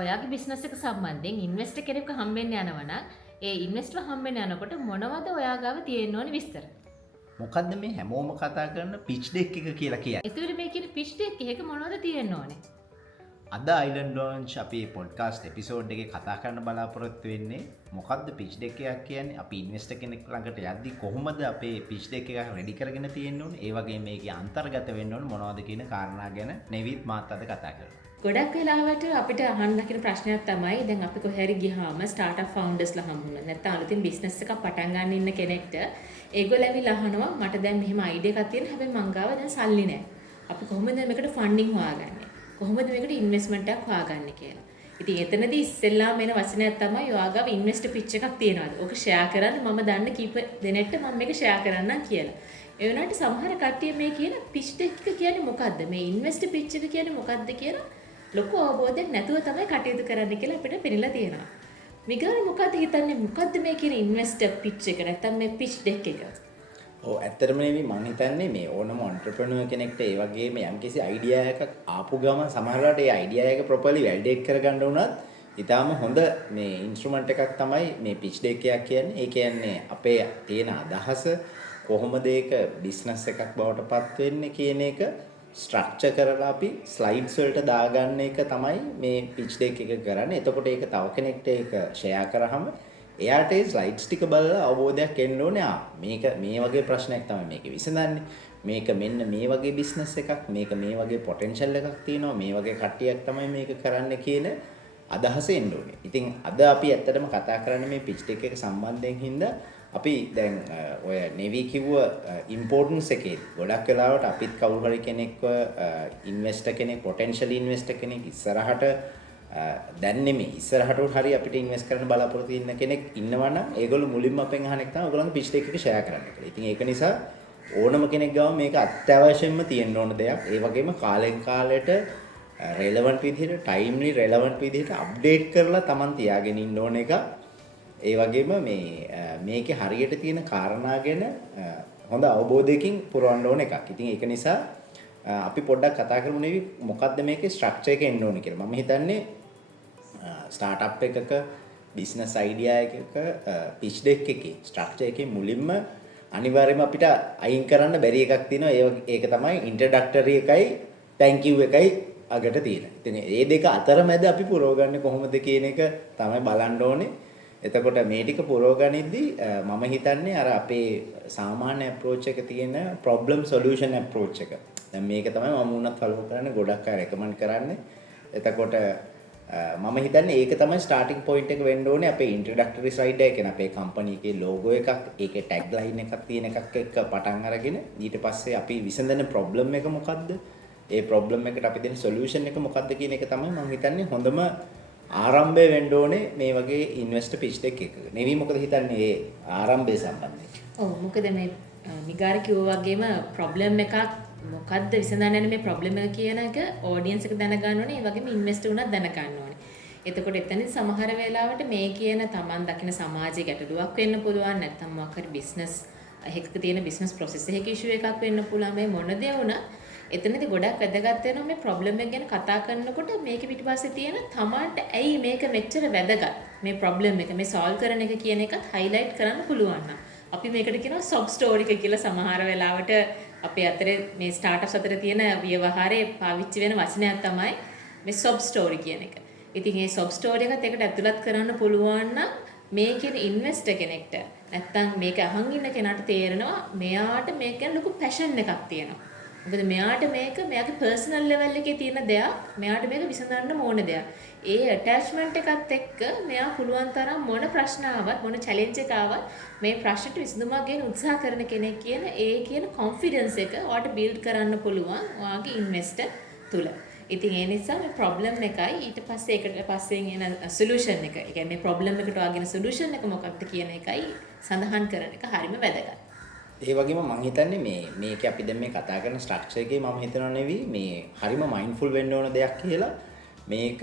ඔයාගේ බිස්නස් එක සම්බන්ධයෙන් ඉන්වෙස්ටර් කෙනෙක්ව හම්බෙන්න යනවා නම් ඒ ඉන්වෙස්ටර් හම්බෙන්න යනකොට මොනවද ඔයා ගාව තියෙන්න ඕනේ විස්තර? මොකද්ද මේ හැමෝම කතා කරන පිච් ඩෙක් එක කියලා කියන්නේ? එතකොට මේ කියන පිච් ඩෙක් එකක මොනවද තියෙන්න ඕනේ? අද අයිලන්ඩ් ලොන්ච් අපේ පොඩ්කාස්ට් එපිසෝඩ් එකේ කතා කරන්න බලාපොරොත්තු වෙන්නේ මොකද්ද පිච් ඩෙක් එකක් කියන්නේ? අපි ඉන්වෙස්ටර් කෙනෙක් ළඟට යද්දි කොහොමද අපේ පිච් ඩෙක් එක රෙඩි කරගෙන තියෙන්න ඕනේ? ඒ වගේම මේකේ අන්තර්ගත වෙන්න ඕනේ මොනවද කියන කාරණා ගැන නෙවිත් මාත් අද කතා කරනවා. ගොඩක් වෙලාවට අපිට අහන්න දකින ප්‍රශ්නයක් තමයි දැන් අපි කොහේ හරි ගියාම ස්ටාර්ට්අප් ෆවුන්ඩර්ස්ලා හම්බුනා. නැත්නම් අලුතින් බිස්නස් එකක් පටන් ගන්න ඉන්න කෙනෙක්ට ඒගොල්ලෝ ඇවිල්ලා අහනවා මට දැන් මෙහෙම අයිඩියා එකක් තියෙන හැබැයි මං ගාව දැන් සල්ලි නැහැ. අපි කොහොමද මේකට ෆන්ඩින් හොයාගන්නේ? කොහොමද මේකට ඉන්වෙස්ට්මන්ට් එකක් හොයාගන්නේ කියලා. ඉතින් එතනදී ඉස්සෙල්ලාම එන වචනයක් තමයි ඔයාගාව ඉන්වෙස්ටර් පිච් එකක් තියෙනවාද? ඕක ෂෙයා කරන්න මම දන්න කීප දෙනෙක්ට මම මේක ෂෙයා කරන්නම් කියලා. ඒ වුණාට සමහර කට්ටිය මේ කියන පිච් ඩෙක් එක කියන්නේ මොකද්ද? මේ ඉන්වෙස්ටර් පිච් එක කියන්නේ මොකද්ද කියලා ලොකු අවබෝධයක් නැතුව තමයි කටයුතු කරන්න කියලා අපිට පෙන්නලා තියෙනවා. මිගාන මොකද්ද හිතන්නේ මොකද්ද මේ කියන ඉන්වෙස්ටර් පිච් එක නැත්නම් මේ පිච් ඩෙක් එක? ඔව් ඇත්තටම නෙවෙයි මම හිතන්නේ මේ ඕනම ඔන්ටර්ප්‍රෙනර් කෙනෙක්ට ඒ වගේම යම්කිසි අයිඩියා එකක් ආපු ගමන් සමහර වෙලාවට ඒ අයිඩියා එක ප්‍රොපර්ලි වැලිඩේට් කරගන්න උනත් ඊටාම හොඳ මේ ඉන්ස්ට්‍රුමන්ට් එකක් තමයි මේ පිච් ඩෙක් එකක් කියන්නේ. ඒ කියන්නේ අපේ තියෙන අදහස කොහොමද ඒක බිස්නස් එකක් බවට පත් වෙන්නේ කියන එක ස්ට්‍රක්චර් කරලා අපි ස්ලයිඩ්ස් වලට දාගන්න එක තමයි මේ පිච් ඩෙක් එක කරන්නේ. එතකොට ඒක තව කෙනෙක්ට ඒක ෂෙයා කරාම එයාට ඒ ස්ලයිඩ්ස් ටික බලලා අවබෝධයක් එන්න ඕනේ. මේක මේ වගේ ප්‍රශ්නයක් තමයි මේක විසඳන්නේ. මේක මෙන්න මේ වගේ බිස්නස් එකක්. මේක මේ වගේ පොටෙන්ෂල් එකක් තියෙනවා. මේ වගේ කට්ටියක් තමයි මේක කරන්න කියන අදහස එන්න ඕනේ. ඉතින් අද අපි ඇත්තටම කතා කරන්නේ මේ පිච් ඩෙක් එක සම්බන්ධයෙන් හින්දා අපි දැන් ඔය නෙවි කිව්ව ඉම්පෝර්ටන්ස් එකේ ගොඩක් වෙලාවට අපිත් කවුරු හරි කෙනෙක්ව ඉන්වෙස්ටර් කෙනෙක් පොටෙන්ෂල් ඉන්වෙස්ටර් කෙනෙක් ඉස්සරහට දැන් නෙමෙයි ඉස්සරහට හරි අපිට ඉන්වෙස්ට් කරන්න බලාපොරොත්තු වෙන කෙනෙක් ඉන්නවා නම් ඒගොල්ලෝ මුලින්ම අපෙන් අහන එක තමයි ඔයගොල්ලන්ගේ පිච් ඩෙක් එක ෂෙයා කරන්න කියලා. ඉතින් ඒක නිසා ඕනම කෙනෙක් ගාව මේක අත්‍යවශ්‍යයෙන්ම තියෙන්න ඕන දෙයක්. ඒ වගේම කාලෙන් කාලයට රෙලෙවන්ට් විදිහට ටයිම්ලි රෙලෙවන්ට් විදිහට අප්ඩේට් කරලා Taman තියාගෙන ඉන්න ඕන එක. ඒ වගේම මේකේ හරියට තියෙන කාරණා ගැන හොඳ අවබෝධයකින් පුරවන්න ඕන එකක්. ඉතින් ඒක නිසා අපි පොඩ්ඩක් කතා කරමු නෙවි මොකද්ද මේකේ ස්ට්‍රක්චර් එක එන්න ඕනේ කියලා. මම හිතන්නේ ස්ටාර්ට්අප් එකක බිස්නස් අයිඩියා එකක පිච් ඩෙක් එකේ ස්ට්‍රක්චර් එකේ මුලින්ම අනිවාර්යයෙන්ම අපිට අයින් කරන්න බැරි එකක් තියෙනවා. ඒක තමයි ඉන්ට්‍රොඩක්ටරි එකයි තැන්ක් යූ එකයි අගට තියෙන. ඉතින් මේ දෙක අතරමැද අපි පුරවගන්නේ කොහොමද කියන එක තමයි බලන්න ඕනේ. එතකොට මේ ටික පුරවගනිද්දී මම හිතන්නේ අර අපේ සාමාන්‍ය අප්‍රෝච් එක තියෙන ප්‍රොබ්ලම් සොලියුෂන් අප්‍රෝච් එක. දැන් මේක තමයි මම උනත් ෆලෝ කරන්නේ ගොඩක් අය රෙකමන්ඩ් කරන්නේ. එතකොට මම හිතන්නේ ඒක තමයි ස්ටාර්ටින් පොයින්ට් එක වෙන්න ඕනේ අපේ ඉන්ට්‍රොඩක්ටරි සයිඩ් එක. කියන්නේ අපේ කම්පැනි එකේ ලෝගෝ එකක්, ඒකේ ටැග් ලයින් එකක් තියෙන එකක් එක්ක පටන් අරගෙන ඊට පස්සේ අපි විසඳන ප්‍රොබ්ලම් එක මොකද්ද? ඒ ප්‍රොබ්ලම් එකට අපි දෙන සොලියුෂන් එක මොකද්ද කියන එක තමයි මම හිතන්නේ හොඳම ආරම්භය වෙන්න ඕනේ මේ වගේ ඉන්වෙස්ටර් පිච් ඩෙක් එකක. නෙවි මොකද හිතන්නේ මේ ආරම්භය සම්බන්ධයෙන්? ඔව් මොකද මේ මිගාර කිව්වා වගේම ප්‍රොබ්ලම් එකක් මොකද්ද විසඳන්න යන මේ ප්‍රොබ්ලම් එක කියන එක ඔඩියන්ස් එක දැනගන්න ඕනේ. ඒ වගේම ඉන්වෙස්ටර් උනත් දැනගන්න ඕනේ. එතකොට එතනදී සමහර වෙලාවට මේ කියන Taman දකින සමාජයේ ගැටලුවක් වෙන්න පුළුවන්. නැත්නම් මොකක් හරි බිස්නස් එකක තියෙන බිස්නස් ප්‍රොසෙස් එකක ඉෂුව එකක් වෙන්න පුළුවන්. මේ මොන දේ වුණත් එතනදී ගොඩක් වැදගත් වෙනවා මේ ප්‍රොබ්ලම් එක ගැන කතා කරනකොට මේක පිටිපස්සේ තියෙන Tamanට ඇයි මේක මෙච්චර වැදගත් මේ ප්‍රොබ්ලම් එක මේ සෝල්ව් කරන එක කියන එකත් හයිලයිට් කරන්න පුළුවන් නම් අපි මේකට කියනවා සබ් ස්ටෝරි එක කියලා. සමහර වෙලාවට අපේ අතරේ මේ ස්ටාර්ට්අප්ස් අතර තියෙන ව්‍යවහාරයේ පාවිච්චි වෙන වචනයක් තමයි මේ සබ් ස්ටෝරි කියන එක. ඉතින් මේ සබ් ස්ටෝරි එකත් ඒකට ඇතුළත් කරන්න පුළුවන් නම් මේ කියන ඉන්වෙස්ටර් කෙනෙක්ට නැත්තම් මේක අහන් ඉන්න කෙනාට තේරෙනවා මෙයාට මේක ගැන ලොකු පැෂන් එකක් තියෙනවා. මොකද මෙයාට මේක මෙයාගේ පර්සනල් ලෙවල් එකේ තියෙන දෙයක්. මෙයාට මේක විසඳන්න ඕන දෙයක්. ඒ ඇටැච්මන්ට් එකත් එක්ක මෙයා පුළුවන් තරම් මොන ප්‍රශ්න ආවත් මොන චැලෙන්ජ් එක ආවත් මේ ප්‍රශ්නට විසඳුමක් ගන්න උත්සාහ කරන කෙනෙක් කියන ඒ කියන කොන්ෆිඩන්ස් එක ඔයාට බිල්ඩ් කරන්න පුළුවන් ඔයාගේ ඉන්වෙස්ටර් තුල. ඉතින් ඒ නිසා මේ ප්‍රොබ්ලම් එකයි ඊට පස්සේ ඒකට පස්සෙන් එන සොලියුෂන් එක. ඒ කියන්නේ ප්‍රොබ්ලම් එකට ඔයාගෙන සොලියුෂන් එක මොකක්ද කියන එකයි සඳහන් කරන එක හරිම වැදගත්. ඒ වගේම මම හිතන්නේ මේක අපි දැන් මේ කතා කරන ස්ට්‍රක්චර් එකේ මම හිතනවා නෙවෙයි මේ හරිම මයින්ඩ්ෆුල් වෙන්න ඕන දෙයක් කියලා. මේක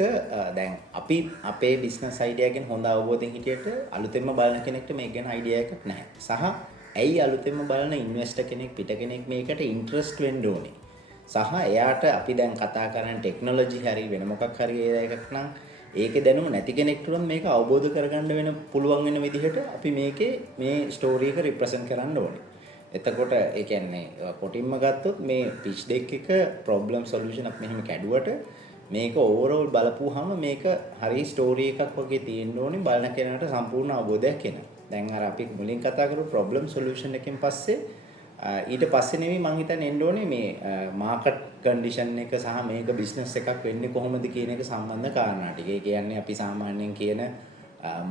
දැන් අපි අපේ බිස්නස් අයිඩියා ගැන හොඳ අවබෝධයෙන් හිටියට අලුතෙන්ම බලන කෙනෙක්ට මේක ගැන අයිඩියා එකක් නැහැ. සහ ඇයි අලුතෙන්ම බලන ඉන්වෙස්ටර් කෙනෙක් පිට කෙනෙක් මේකට ඉන්ට්‍රස්ට් වෙන්න ඕනේ. සහ එයාට අපි දැන් කතා කරන ටෙක්නොලොජි හරි වෙන මොකක් හරි එකක් නම් ඒකේ දැනුම නැති කෙනෙක්ට උනත් මේක අවබෝධ කරගන්න වෙන පුළුවන් වෙන විදිහට අපි මේකේ මේ ස්ටෝරි එක රිප්‍රසන්ට් කරන්න ඕනේ. එතකොට ඒ කියන්නේ කොටින්ම ගත්තොත් මේ පිච් ඩෙක් එක ප්‍රොබ්ලම් සොලියුෂන් අපි මෙහෙම කැඩුවට මේක ඕවරෝල් බලපුවාම මේක හරි ස්ටෝරි එකක් වගේ තියෙන්න ඕනේ බලන කෙනාට සම්පූර්ණ අවබෝධයක් එනවා. දැන් අර අපි මුලින් කතා කරපු ප්‍රොබ්ලම් සොලියුෂන් එකෙන් පස්සේ ඊට පස්සේ නෙවෙයි මං හිතන්නේ එන්න ඕනේ මේ මාකට් කන්ඩිෂන් එක සහ මේක බිස්නස් එකක් වෙන්නේ කොහොමද කියන එක සම්බන්ධ කාරණා ටික. ඒ කියන්නේ අපි සාමාන්‍යයෙන් කියන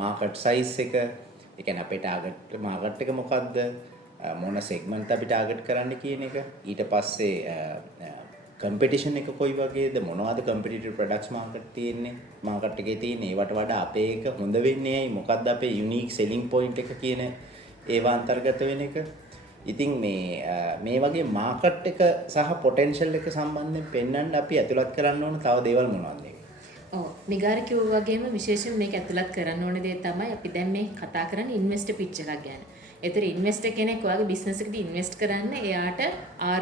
මාකට් සයිස් එක, ඒ කියන්නේ අපේ ටාගට් මාකට් එක මොකද්ද? මොන සෙග්මන්ට් අපි ටාගට් කරන්න කියන එක. ඊට පස්සේ කම්පිටිෂන් එක කොයි වගේද, මොනවද කම්පිටිටිව් ප්‍රොඩක්ට්ස් මාකට් තියෙන්නේ, මාකට් එකේ තියෙන්නේ, ඒවට වඩා අපේ එක හොඳ වෙන්නේ ඇයි, මොකද්ද අපේ යුනික් සෙලිං පොයින්ට් එක කියන ඒවා අන්තර්ගත වෙන එක. ඉතින් මේ වගේ මාකට් එක සහ පොටෙන්ෂල් එක සම්බන්ධයෙන් පෙන්වන්න අපි ඇතුළත් කරන්න ඕන තව දේවල් මොනවද? ඔව් මිගාර කිව්වා වගේම විශේෂයෙන් මේක ඇතුළත් කරන්න ඕන දේ තමයි අපි දැන් මේ කතා කරන්නේ ඉන්වෙස්ටර් පිච් එකක් ගැන. ඒතර ඉන්වෙස්ටර් කෙනෙක් ඔයාගේ බිස්නස් එකට ඉන්වෙස්ට් කරන්න එයාට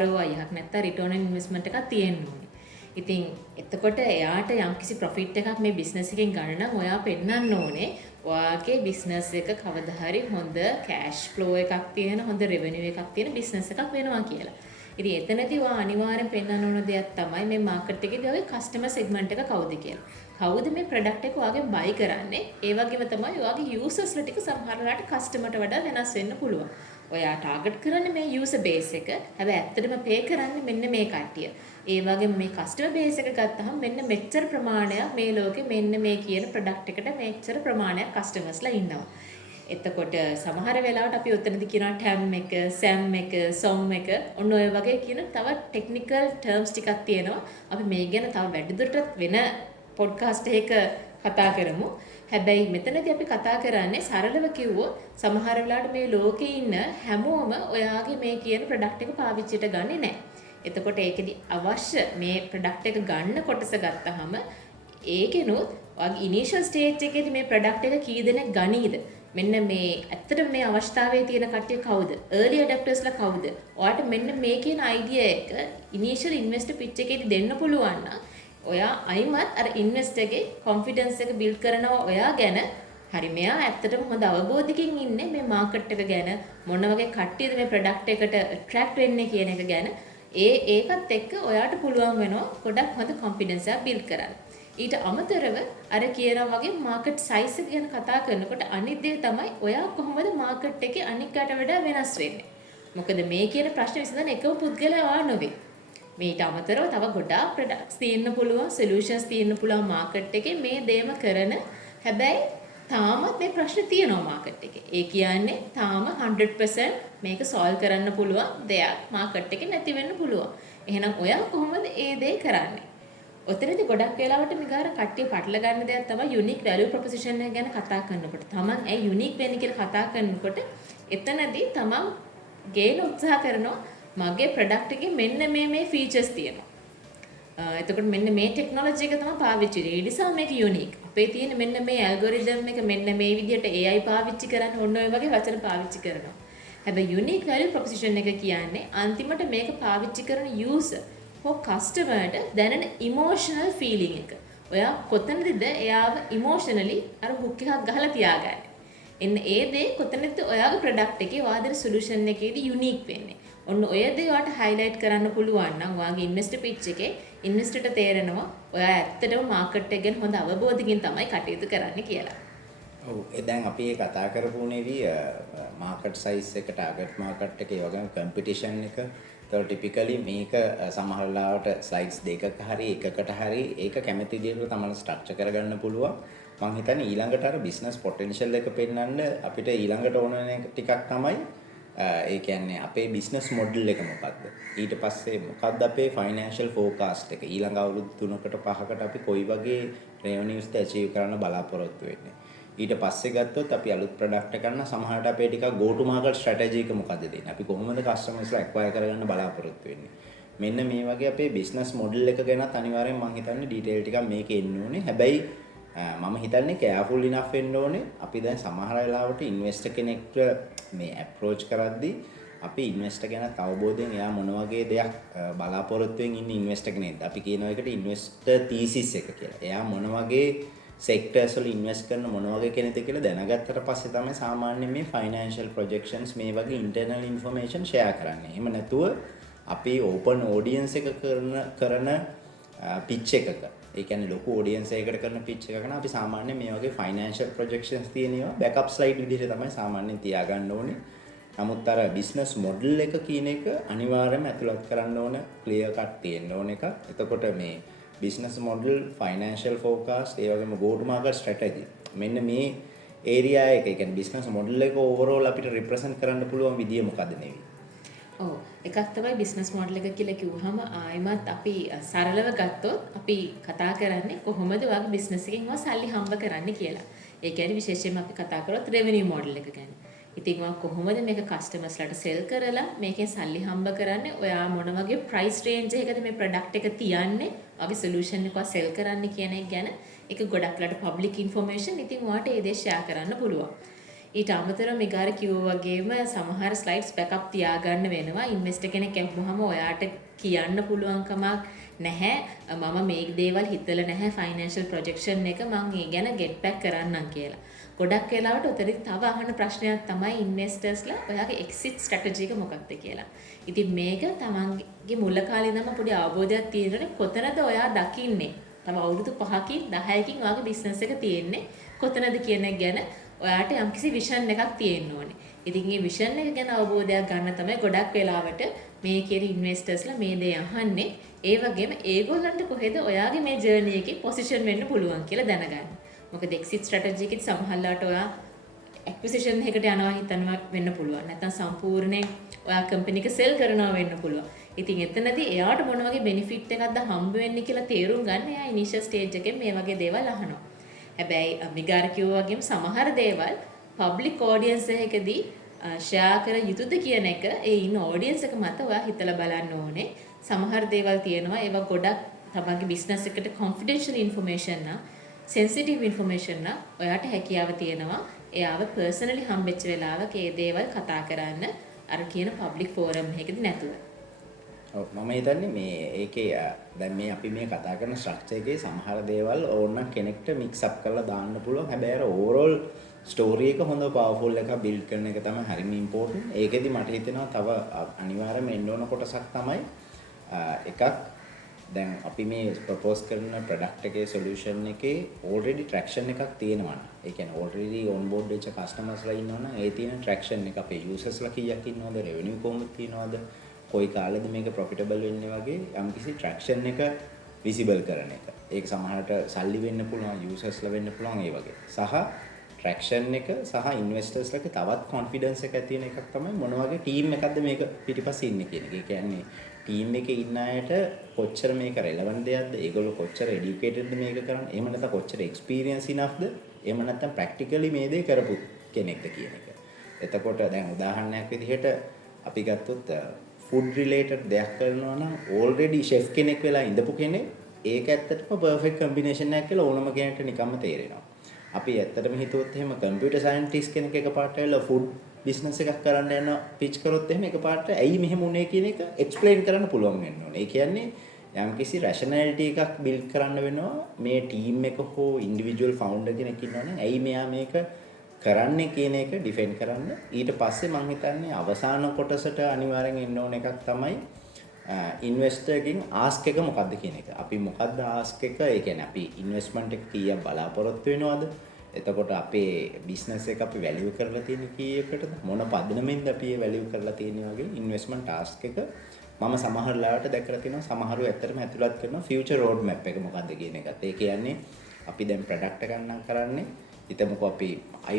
ROI එකක් නැත්නම් රිටර්න් ඔන් ඉන්වෙස්ට්මන්ට් එකක් තියෙන්න ඕනේ. ඉතින් එතකොට එයාට යම්කිසි ප්‍රොෆිට් එකක් මේ බිස්නස් එකෙන් ගන්න නම් ඔයා පෙන්වන්න ඕනේ ඔයාගේ බිස්නස් එක කවදා හරි හොඳ කෑෂ් ෆ්ලෝ එකක් තියෙන, හොඳ රෙවෙනියු එකක් තියෙන බිස්නස් එකක් වෙනවා කියලා. ඉතින් එතනදී ඔයා අනිවාර්යෙන් පෙන්වන්න ඕන දෙයක් තමයි මේ මාකට් එකේදී ඔයාගේ කස්ටමර් සෙග්මන්ට් එක කවුද කියලා. කවුද මේ ප්‍රොඩක්ට් එක ඔයාගෙන් බයි කරන්නේ? ඒ වගේම තමයි ඔයාගේ යූසර්ස්ලා ටික සමහරවිට කස්ටමර්ට වඩා වෙනස් වෙන්න පුළුවන්. ඔයා ටාගට් කරන්නේ මේ යූසර් බේස් එක. හැබැයි ඇත්තටම පේ කරන්නේ මෙන්න මේ කට්ටිය. ඒ වගේම මේ කස්ටමර් බේස් එක ගත්තහම මෙන්න මෙච්චර ප්‍රමාණයක් මේ ලෝකේ මෙන්න මේ කියන ප්‍රොඩක්ට් එකට මෙච්චර ප්‍රමාණයක් කස්ටමර්ස්ලා ඉන්නවා. එතකොට සමහර වෙලාවට අපි උතනදී කියනවා ටැම් එක, සෑම් එක, සොම් එක, ඔන්න ඔය වගේ කියන තව ටෙක්නිකල් ටර්ම්ස් ටිකක් තියෙනවා. අපි මේ ගැන තව වැඩිදුරටත් වෙන පොඩ්කාස්ට් එකක කතා කරමු. හැබැයි මෙතනදී අපි කතා කරන්නේ සරලව කිව්වොත් සමහර වෙලාවට මේ ලෝකේ ඉන්න හැමෝම ඔයාගේ මේ කියන ප්‍රොඩක්ට් එක පාවිච්චියට ගන්නේ නැහැ. එතකොට ඒකෙදි අවශ්‍ය මේ ප්‍රොඩක්ට් එක ගන්න කොටස ගත්තාම ඒකෙනුත් ඔයාගේ ඉනිෂියල් ස්ටේජ් එකේදී මේ ප්‍රොඩක්ට් එක කී දෙනෙක් ගනීද? මෙන්න මේ ඇත්තටම මේ අවස්ථාවේ තියෙන කට්ටිය කවුද? early adoptersලා කවුද? ඔයාට මෙන්න මේ කියන අයිඩියා එක ඉනිෂියල් ඉන්වෙස්ටර් පිච් එකේදී දෙන්න පුළුවන් නම් ඔයා අයිමත් අර ඉන්වෙස්ටර්ගේ කොන්ෆිඩන්ස් එක බිල්ඩ් කරනවා ඔයා ගැන. හරි මෙයා ඇත්තටම හොඳ අවබෝධයකින් ඉන්නේ මේ මාකට් එක ගැන, මොන වගේ කට්ටියද මේ ප්‍රොඩක්ට් එකට ඇට්‍රැක්ට් වෙන්නේ කියන එක ගැන. ඒකත් එක්ක ඔයාට පුළුවන් වෙනවා ගොඩක් හොඳ කොන්ෆිඩන්ස් එකක් බිල්ඩ් කරන්න. ඊට අමතරව අර කියන වගේ මාකට් සයිස් එක ගැන කතා කරනකොට අනිත් දේ තමයි ඔයා කොහොමද මාකට් එකේ අනිකට වඩා වෙනස් වෙන්නේ. මොකද මේ කියන ප්‍රශ්නේ විසඳන එකම පුද්ගලයා නෙවෙයි. මේට අමතරව තව ගොඩාක් ප්‍රොඩක්ට්ස් තියෙන්න පුළුවන්, සොලියුෂන්ස් තියෙන්න පුළුවන් මාකට් එකේ මේ දේම කරන. හැබැයි තාමත් මේ ප්‍රශ්නේ තියෙනවා මාකට් එකේ. ඒ කියන්නේ තාම 100% මේක සෝල්ව් කරන්න පුළුවන් දෙයක් මාකට් එකේ නැති වෙන්න පුළුවන්. එහෙනම් ඔයා කොහොමද ඒ දේ කරන්නේ? ඔතනදී ගොඩක් වෙලාවට මිගාර කට්ටිය පටල ගන්න දෙයක් තමයි යුනික් වැලියු ප්‍රොපොසිෂන් එක ගැන කතා කරනකොට. තමන් ඒ යුනික් වෙන්නේ කියලා කතා කරනකොට එතනදී තමන් ගේන උත්සාහ කරනවා මගේ ප්‍රොඩක්ට් එකේ මෙන්න මේ ෆීචර්ස් තියෙනවා. එතකොට මෙන්න මේ ටෙක්නොලොජි එක තමයි පාවිච්චි කරන්නේ. ඒ නිසා මේක යුනික්. අපේ තියෙන මෙන්න මේ ඇල්ගොරිතම් එක මෙන්න මේ විදිහට AI පාවිච්චි කරන්න ඕන ඔය වගේ වචන පාවිච්චි කරනවා. හැබැයි යුනික් වැලියු ප්‍රොපොසිෂන් එක කියන්නේ අන්තිමට මේක පාවිච්චි කරන යූසර් කස්ටමර්ට දැනෙන ඉමෝෂනල් ෆීලිං එක. ඔයා කොතනදද එයාව ඉමෝෂනලි අර හුක් එකක් ගහලා තියාගන්නේ. එන්න ඒ දේ කොතනද ඔයාගේ ප්‍රොඩක්ට් එකේ වාදන සොලියුෂන් එකේදී යුනික් වෙන්නේ. ඔන්න ඔය දේ ඔයාට හයිලයිට් කරන්න පුළුවන් නම් ඔයාගේ ඉන්වෙස්ටර් පිච් එකේ ඉන්වෙස්ටර්ට තේරෙනවා ඔයා ඇත්තටම මාකට් එක ගැන හොඳ අවබෝධයකින් තමයි කටයුතු කරන්න කියලා. ඔව් දැන් අපි මේ කතා කරපුනේදී මාකට් සයිස් එක, ටාගට් මාකට් එක, ඒ වගේම කම්පිටිෂන් එක. ඒතකොට ටිපිකලි මේක සමහර ලාවට ස්ලයිඩ්ස් දෙකක හරි එකකට හරි ඒක කැමති විදිහට තමයි ස්ට්‍රක්චර් කරගන්න පුළුවන්. මම හිතන්නේ ඊළඟට අර බිස්නස් පොටෙන්ෂල් එක පෙන්වන්න අපිට ඊළඟට ඕන වෙන ටිකක් තමයි ඒ කියන්නේ අපේ බිස්නස් මොඩල් එක මොකක්ද? ඊට පස්සේ මොකක්ද අපේ ෆයිනෑන්ෂල් ෆෝකාස්ට් එක? ඊළඟ අවුරුදු 3කට 5කට අපි කොයි වගේ රෙවෙනියුස් ඇචීව් කරන්න බලාපොරොත්තු වෙන්නේ? ඊට පස්සේ ගත්තොත් අපි අලුත් ප්‍රොඩක්ට් එකක් ගන්න සමහරට අපේ ටිකක් go to market strategy එක මොකද්ද දෙන්නේ? අපි කොහොමද කස්ටමර්ස්ලා acquire කරගන්න බලාපොරොත්තු වෙන්නේ? මෙන්න මේ වගේ අපේ බිස්නස් මොඩල් එක ගැනත් අනිවාර්යෙන් මම හිතන්නේ ඩීටේල් ටිකක් මේකේ එන්න ඕනේ. හැබැයි මම හිතන්නේ කෑර්ෆුල් ඉනෆ් වෙන්න ඕනේ. අපි දැන් සමහර වෙලාවට ඉන්වෙස්ටර් කෙනෙක්ට මේ අප්‍රෝච් කරද්දී අපි ඉන්වෙස්ටර් ගැන අවබෝධයෙන් එයා මොන වගේ දෙයක් බලාපොරොත්තුෙන් ඉන්න ඉන්වෙස්ටර් කෙනෙක්ද? අපි කියනවා එකට ඉන්වෙස්ටර් තීසිස් එක කියලා. එයා මොන වගේ සෙක්ටර්ස් වල ඉන්වෙස්ට් කරන මොන වගේ කෙනෙක්ද කියලා දැනගත්තට පස්සේ තමයි සාමාන්‍යයෙන් මේ ෆයිනෑන්ෂල් ප්‍රොජෙක්ෂන්ස් මේ වගේ ඉන්ටර්නල් ඉන්ෆර්මේෂන් ෂෙයා කරන්නේ. එහෙම නැතුව අපි ඕපන් ඔඩියන්ස් එක කරන පිච් එකක, ඒ කියන්නේ ලොකු ඔඩියන්ස් එකකට කරන පිච් එකක නම් අපි සාමාන්‍යයෙන් මේ වගේ ෆයිනෑන්ෂල් ප්‍රොජෙක්ෂන්ස් තියෙනවා බෑකප් ස්ලයිඩ් විදිහට තමයි සාමාන්‍යයෙන් තියාගන්න ඕනේ. නමුත් අර බිස්නස් මොඩල් එක කියන එක අනිවාර්යයෙන්ම ඇතුළත් කරන්න ඕන ක්ලියර් කට් තියෙන්න ඕන එකක්. එතකොට මේ බිස්නස් මොඩල්, ෆයිනෑන්ෂල් ෆෝකාස්ට්, ඒ වගේම go to market strategy. මෙන්න මේ ඒරියා එක, ඒ කියන්නේ බිස්නස් මොඩල් එක ඕවරෝල් අපිට රිප්‍රසන්ට් කරන්න පුළුවන් විදිය මොකද්ද නෙවෙයි. ඔව් එකක් තමයි බිස්නස් මොඩල් එක කියලා කිව්වහම ආයිමත් අපි සරලව ගත්තොත් අපි කතා කරන්නේ කොහොමද ඔයාගේ බිස්නස් එකෙන් ඔයා සල්ලි හම්බ කරන්නේ කියලා. ඒ කියන්නේ විශේෂයෙන්ම අපි කතා කරොත් රෙවෙනියු මොඩල් එක ගැන. ඉතින් ඔයා කොහොමද මේක කස්ටමර්ස්ලාට සෙල් කරලා මේකෙන් සල්ලි හම්බ කරන්නේ? ඔයා මොන වගේ ප්‍රයිස් රේන්ජ් එකකද මේ ප්‍රොඩක්ට් එක තියන්නේ? ඔයාගේ සොලියුෂන් එක සෙල් කරන්නේ කියන එක ගැන ඒක ගොඩක්ලට පබ්ලික් ඉන්ෆර්මේෂන්. ඉතින් ඔයාට ඒ දේ ෂෙයා කරන්න පුළුවන්. ඊට අමතරව මෙගාර කිව්වා වගේම සමහර ස්ලයිඩ්ස් බෑකප් තියාගන්න වෙනවා. ඉන්වෙස්ටර් කෙනෙක් ඇහුවම ඔයාට කියන්න පුළුවන් කමක් නැහැ. මම මේ දේවල් හිතලා නැහැ ෆයිනෑන්ෂල් ප්‍රොජෙක්ෂන් එක මම ඒ ගැන ගෙට් බෑක් කරන්නම් කියලා. ගොඩක් වෙලාවට උතරින් තව අහන ප්‍රශ්නයක් තමයි ඉන්වෙස්ටර්ස්ලා ඔයාගේ එක්සිට් ස්ට්‍රැටජි එක මොකක්ද කියලා. ඉතින් මේක තමන්ගේ මුල කාලේ ඉඳන්ම පොඩි අවබෝධයක් තියෙනනේ කොතනද ඔයා දකින්නේ? තව අවුරුදු 5කින් 10කින් ඔයාගේ බිස්නස් එක තියෙන්නේ කොතනද කියන එක ගැන ඔයාට යම්කිසි විෂන් එකක් තියෙන්න ඕනේ. ඉතින් මේ විෂන් එක ගැන අවබෝධයක් ගන්න තමයි ගොඩක් වෙලාවට මේ කියන ඉන්වෙස්ටර්ස්ලා මේ දේ අහන්නේ. ඒ වගේම ඒගොල්ලන්ට කොහෙද ඔයාගේ මේ ජර්නි එකේ පොසිෂන් වෙන්න පුළුවන් කියලා දැනගන්න. මොකද එක්සිට් ස්ට්‍රැටජි එකේ සමහරලාට ඔයා ඇක්විසිෂන් එකකට යනවා හිතනවා වෙන්න පුළුවන්. නැත්නම් සම්පූර්ණයෙන් ඔයා කම්පැනි එක සෙල් කරනවා වෙන්න පුළුවන්. ඉතින් එතනදී එයාට මොන වගේ බෙනිෆිට් එකක්ද හම්බ වෙන්නේ කියලා තේරුම් ගන්න එයා ඉනිෂියල් ස්ටේජ් එකේ මේ වගේ දේවල් අහනවා. හැබැයි මිගාර කිව්වා වගේම සමහර දේවල් පබ්ලික් ඔඩියන්ස් එකකදී ෂෙයා කර යුතුද කියන එක ඒ ඉන්න ඔඩියන්ස් එක මත ඔයා හිතලා බලන්න ඕනේ. සමහර දේවල් තියෙනවා ඒවා ගොඩක් තමන්ගේ බිස්නස් එකට කොන්ෆිඩෙන්ෂල් ඉන්ෆර්මේෂන් නා සෙන්සිටිව් ඉන්ෆර්මේෂන් නා ඔයාට හැකියාව තියෙනවා එයාව පර්සනලි හම්බෙච්ච වෙලාවක ඒ දේවල් කතා කරන්න අර කියන පබ්ලික් ෆෝරම් එකකදී නැතුව. ඔව් මම හිතන්නේ මේ ඒකේ දැන් මේ අපි මේ කතා කරන ස්ට්‍රක්චර් එකේ සමහර දේවල් ඕනනම් කෙනෙක්ට මික්ස් අප් කරලා දාන්න පුළුවන්. හැබැයි අර ඕවරෝල් ස්ටෝරි එක හොඳ පවර්ෆුල් එකක් බිල්ඩ් කරන එක තමයි හරිම ඉම්පෝටන්ට්. ඒකෙදි මට හිතෙනවා තව අනිවාර්යයෙන්ම එන්න ඕන කොටසක් තමයි එකක් දැන් අපි මේ ප්‍රොපෝස් කරන ප්‍රොඩක්ට් එකේ සොලියුෂන් එකේ ඔල්රෙඩි ට්‍රැක්ෂන් එකක් තියෙනවා. ඒ කියන්නේ ඔල්රෙඩි ඔන් බෝඩ් වෙච්ච කස්ටමර්ස්ලා ඉන්නවනම් ඒ තියෙන ට්‍රැක්ෂන් එක අපේ යූසර්ස්ලා කීයක් ඉන්නවද, රෙවෙනියු කොහොමද තියෙනවද, කොයි කාලෙද මේක ප්‍රොෆිටබල් වෙන්නේ වගේ යම්කිසි ට්‍රැක්ෂන් එක විසිබල් කරන එක. ඒක සමහරට සල්ලි වෙන්න පුළුවන්, යූසර්ස්ලා වෙන්න පුළුවන් ඒ වගේ. සහ ට්‍රැක්ෂන් එක සහ ඉන්වෙස්ටර්ස්ලාගේ තවත් කොන්ෆිඩන්ස් එක ඇති වෙන එකක් තමයි මොන වගේ ටීම් එකක්ද මේක පිටිපස්සේ ඉන්නේ කියන එක. ඒ කියන්නේ ටීම් එකේ ඉන්න අයට කොච්චර මේක රෙලවන්ට් දෙයක්ද, ඒගොල්ලෝ කොච්චර එඩියුකේටඩ්ද මේක කරන්නේ, එහෙම නැත්නම් කොච්චර එක්ස්පීරියන්ස් ඉනෆ්ද, එහෙම නැත්නම් ප්‍රැක්ටිකලි මේ දේ කරපු කෙනෙක්ද කියන එක. එතකොට දැන් උදාහරණයක් විදිහට අපි ගත්තොත් ෆුඩ් රිලේටඩ් දෙයක් කරනවා නම් ඕල්රෙඩි ෂෙෆ් කෙනෙක් වෙලා ඉඳපු කෙනෙක් ඒක ඇත්තටම පර්ෆෙක්ට් කම්බිනේෂන් එකක් කියලා ඕනම කෙනෙක්ට නිකම්ම තේරෙනවා. අපි ඇත්තටම හිතුවොත් එහෙම කම්පියුටර් සයන්ටිස්ට් කෙනෙක් එකපාරට ඇවිල්ලා ෆුඩ් බිස්නස් එකක් කරන්න යන පිච් කරොත් එහෙම එකපාරට ඇයි මෙහෙම උනේ කියන එක එක්ස්ප්ලেইন කරන්න පුළුවන් වෙන්න ඕනේ. ඒ කියන්නේ යම්කිසි රැෂනැලිටි එකක් බිල්ඩ් කරන්න වෙනවා. මේ ටීම් එක හෝ ඉන්ඩිවිජුවල් ෆවුන්ඩර් කෙනෙක් ඉන්නවනම් ඇයි මෙයා මේක කරන්නේ කියන එක ඩිෆෙන්ඩ් කරන්න. ඊට පස්සේ මම හිතන්නේ අවසාන කොටසට අනිවාර්යෙන් එන්න ඕන එකක් තමයි ඉන්වෙස්ටර්ගෙන් ආස්ක් එක මොකද්ද කියන එක. අපි මොකද්ද ආස්ක් එක? ඒ කියන්නේ අපි ඉන්වෙස්ට්මන්ට් එක කීයක් බලාපොරොත්තු වෙනවද? එතකොට අපේ බිස්නස් එක අපි වැලියු කරලා තියෙන කීයකටද? මොන පදනමෙන්ද අපි ඒ වැලියු කරලා තියෙන්නේ වගේ ඉන්වෙස්ට්මන්ට් ආස්ක් එක මම සමහර ලාවට දැකලා තියෙනවා. සමහරව ඇත්තටම ඇතුළත් කරනවා ෆියුචර් රෝඩ් මැප් එක මොකද්ද කියන එකත්. ඒ කියන්නේ අපි දැන් ප්‍රොඩක්ට් එකක් නම් කරන්නේ හිතමුකෝ අපි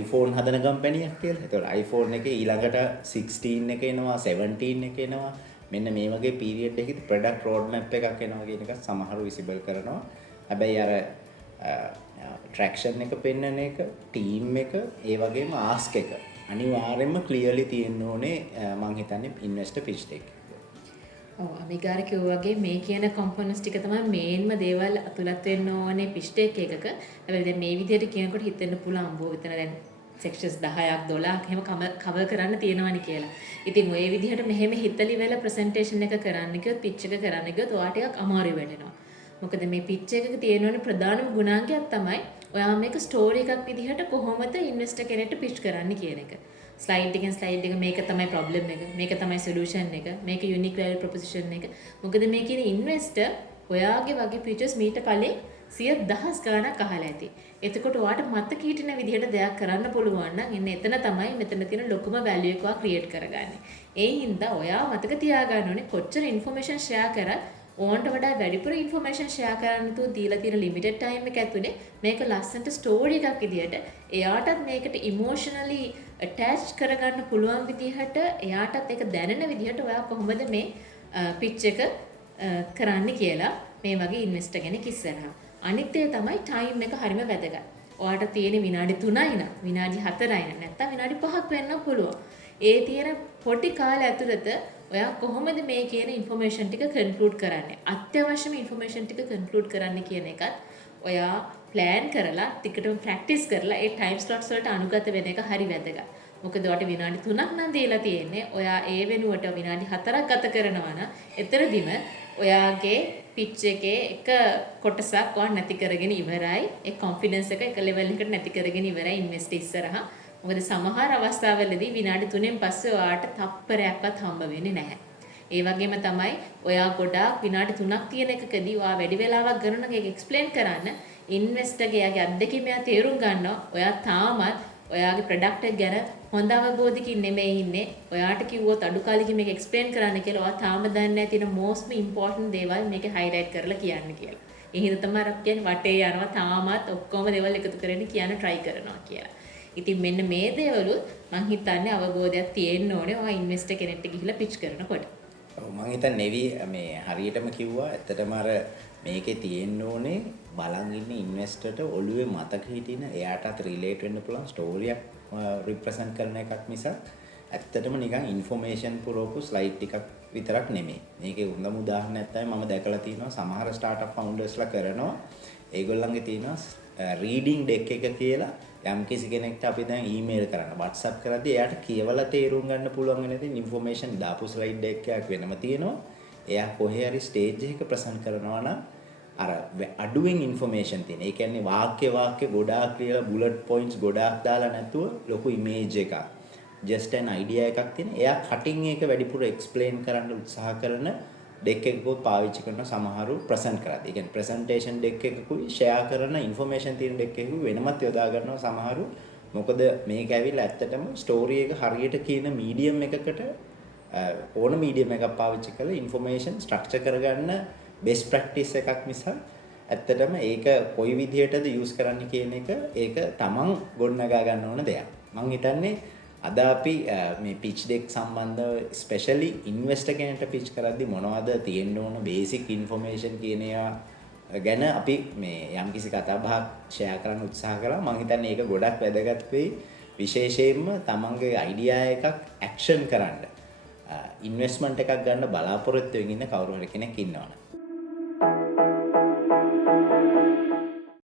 iPhone හදන කම්පැනියක් කියලා. එතකොට iPhone එකේ ඊළඟට 16 එක එනවා, 17 එක එනවා. මෙන්න මේ වගේ පීරියඩ් එකකදී ප්‍රොඩක්ට් රෝඩ් මැප් එකක් එනවා කියන එක සමහරව විසිබල් කරනවා. හැබැයි අර ට්‍රැක්ෂන් එක පෙන්වන එක, ටීම් එක, ඒ වගේම ආස්ක් එක අනිවාර්යයෙන්ම ක්ලියර්ලි තියෙන්න ඕනේ මම හිතන්නේ ඉන්වෙස්ටර් පිච් එකේ. ඔව් අමිගාර කිව්වා වගේ මේ කියන කම්පොනන්ට්ස් ටික තමයි මේන්ම දේවල් අතුලත් වෙන්න ඕනේ පිච් එකක. හැබැයි දැන් මේ විදිහට කියනකොට හිතෙන්න පුළුවන් අම්බෝ විතර දැන් සෙක්ෂන්ස් 10ක් 12ක් එහෙම කවර් කරන්න තියෙනවනේ කියලා. ඉතින් ඔය විදිහට මෙහෙම හිතලි වෙලා ප්‍රසන්ටේෂන් එක කරන්න කිව්වොත් පිච් එක කරන්න කිව්වොත් ඔයා ටිකක් අමාරු වෙනවා. මොකද මේ පිච් එකක තියෙනවනේ ප්‍රධානම ගුණාංගයක් තමයි ඔයා මේක ස්ටෝරි එකක් විදිහට කොහොමද ඉන්වෙස්ටර් කෙනෙක්ට පිච් කරන්න කියන එක. ස්ලයිඩ් එකෙන් ස්ලයිඩ් එක මේක තමයි ප්‍රොබ්ලම් එක, මේක තමයි සොලියුෂන් එක, මේක යුනික් වැල්යු ප්‍රොපොසිෂන් එක. මොකද මේ කියන ඉන්වෙස්ටර් ඔයාගේ වගේ ෆීචර්ස් මීට කලින් 100,000 ගණක් අහලා ඇති. එතකොට ඔයාට මතක හිටින විදිහට දෙයක් කරන්න පුළුවන් නම් එන්න එතන තමයි මෙතන තියෙන ලොකුම වැල්යු එක ඔයා ක්‍රියේට් කරගන්නේ. ඒ හින්දා ඔයා මතක තියාගන්න ඕනේ කොච්චර ඉන්ෆර්මේෂන් ෂෙයා කරත් ඕන්ට වඩා වැඩිපුර ඉන්ෆර්මේෂන් ෂෙයා කරන්න තු දීලා තියෙන ලිමිටඩ් ටයිම් එක ඇතුලේ මේක ලස්සනට ස්ටෝරි එකක් විදිහට එයාටත් මේකට ඉමෝෂනලි ඇටච් කරගන්න පුළුවන් විදිහට එයාටත් ඒක දැනෙන විදිහට ඔයා කොහොමද මේ පිච් එක කරන්න කියලා මේ වගේ ඉන්වෙස්ටර් කෙනෙක් ඉස්සරහා. අනිත් ඒ තමයි ටයිම් එක හරිම වැදගත්. ඔයාට තියෙන විනාඩි 3යි නම් විනාඩි 4යි නම් නැත්තම් විනාඩි 5ක් වෙන්න පුළුවන්. ඒ තියෙන පොඩි කාලය ඇතුළත ඔයා කොහොමද මේ කියන ඉන්ෆර්මේෂන් ටික කන්ක්ලූඩ් කරන්නේ? අත්‍යවශ්‍යම ඉන්ෆර්මේෂන් ටික කන්ක්ලූඩ් කරන්න කියන එකත් ඔයා ප්ලෑන් කරලා ටිකටම ප්‍රැක්ටිස් කරලා ඒ ටයිම් ස්ලොට්ස් වලට අනුගත වෙන එක හරි වැදගත්. මොකද ඔයාට විනාඩි 3ක් නම් දීලා තියෙන්නේ. ඔයා ඒ වෙනුවට විනාඩි 4ක් ගත කරනවා නම් එතරදිම ඔයාගේ පිච් එකේ එක කොටසක් ඔයා නැති කරගෙන ඉවරයි. ඒ කොන්ෆිඩන්ස් එක ලෙවල් එකට නැති කරගෙන ඉවරයි ඉන්වෙස්ට් ඉස්සරහා. මොකද සමහර අවස්ථාවලදී විනාඩි 3න් පස්සේ ඔයාට තප්පරයක්වත් හම්බ වෙන්නේ නැහැ. ඒ වගේම තමයි ඔයා ගොඩාක් විනාඩි 3ක් තියෙන එකකදී ඔයා වැඩි වෙලාවක් ගණනක ඒක එක්ස්ප්ලেইন කරන්න ඉන්වෙස්ටර්ගේ යාගේ අත්දැකීම එයා තේරුම් ගන්නවා. ඔයා තාමත් ඔයාගේ ප්‍රොඩක්ට් එක ගැන හොඳ අවබෝධයකින් නෙමෙයි ඉන්නේ. ඔයාට කිව්වොත් අඩු කාලෙකින් මේක එක්ස්ප්ලেইন කරන්න කියලා ඔයා තාම දන්නේ නැහැ තියෙන most important දේවල් මේකේ highlight කරලා කියන්න කියලා. ඒ හින්දා තමයි අපි කියන්නේ වටේ යනවා තාමත් ඔක්කොම දේවල් එකතු කරගෙන කියන්න try කරනවා කියලා. ඉතින් මෙන්න මේ දේවලුත් මං හිතන්නේ අවබෝධයක් තියෙන්න ඕනේ ඔයා ඉන්වෙස්ටර් කෙනෙක්ට ගිහිල්ලා පිච් කරනකොට. ඔව් මං හිතන්නේ නෙවි මේ හරියටම කිව්වා. ඇත්තටම අර මේකේ තියෙන්න ඕනේ බලන් ඉන්න ඉන්වෙස්ටර්ට ඔළුවේ මතක හිටින එයාටත් රිලේට් වෙන්න පුළුවන් ස්ටෝරියක් රිප්‍රසන්ට් කරන එකක් මිසක් ඇත්තටම නිකන් ඉන්ෆෝමේෂන් පුරවපු ස්ලයිඩ් ටිකක් විතරක් නෙමෙයි. මේකේ හොඳම උදාහරණයක් තමයි මම දැකලා තියෙනවා සමහර ස්ටාර්ට්අප් ෆවුන්ඩර්ස්ලා කරනවා. ඒගොල්ලන්ගේ තියෙනවා රීඩින් ඩෙක් එක කියලා යම් කිසි කෙනෙක්ට අපි දැන් ඊමේල් කරන්න WhatsApp කරද්දී එයාට කියවලා තේරුම් ගන්න පුළුවන් වෙන ඉතින් ඉන්ෆෝමේෂන් දාපු ස්ලයිඩ් එකක් වෙනම තියෙනවා. එයා කොහේ හරි ස්ටේජ් එකක ප්‍රසන්ට් කරනවා නම් අර අඩුවෙන් ඉන්ෆෝමේෂන් තියෙන. ඒ කියන්නේ වාක්‍ය ගොඩාක් කියලා බුලට් පොයින්ට්ස් ගොඩාක් දාලා නැතුව ලොකු ඉමේජ් එකක්. just an idea එකක් තියෙන. එයා කටින් එක වැඩිපුර එක්ස්ප්ලেইন කරන්න උත්සාහ කරන ඩෙක් එකකුත් පාවිච්චි කරන සමහරු ප්‍රසන්ට් කරද්දී. ඒ කියන්නේ ප්‍රසන්ටේෂන් ඩෙක් එකකුයි ෂෙයා කරන ඉන්ෆෝමේෂන් තියෙන ඩෙක් එකකුයි වෙනමත් යොදා ගන්නවා සමහරු. මොකද මේක ඇවිල්ලා ඇත්තටම ස්ටෝරි එක හරියට කියන මීඩියම් එකකට ඕන මීඩියම් එකක් පාවිච්චි කරලා ඉන්ෆෝමේෂන් ස්ට්‍රක්චර් කරගන්න බෙස්ට් ප්‍රැක්ටිස් එකක් මිසක් ඇත්තටම ඒක කොයි විදිහටද යූස් කරන්න කියන එක ඒක තමන් ගොඩනගා ගන්න ඕන දෙයක්. මම හිතන්නේ අද අපි මේ පිච් ඩෙක් සම්බන්ධව ස්පෙෂලි ඉන්වෙස්ටර් කෙනෙක්ට පිච් කරද්දී මොනවද තියෙන්න ඕන බේසික් ඉන්ෆෝමේෂන් කියන ඒවා ගැන අපි මේ යම්කිසි කතා බහක් ෂෙයා කරන්න උත්සාහ කරා. මම හිතන්නේ ඒක ගොඩක් වැදගත් වෙයි. විශේෂයෙන්ම තමන්ගේ අයිඩියා එකක් ඇක්ෂන් කරන්න ඉන්වෙස්ට්මන්ට් එකක් ගන්න බලාපොරොත්තු වෙමින් ඉන්න කවුරු හරි කෙනෙක් ඉන්නවනේ.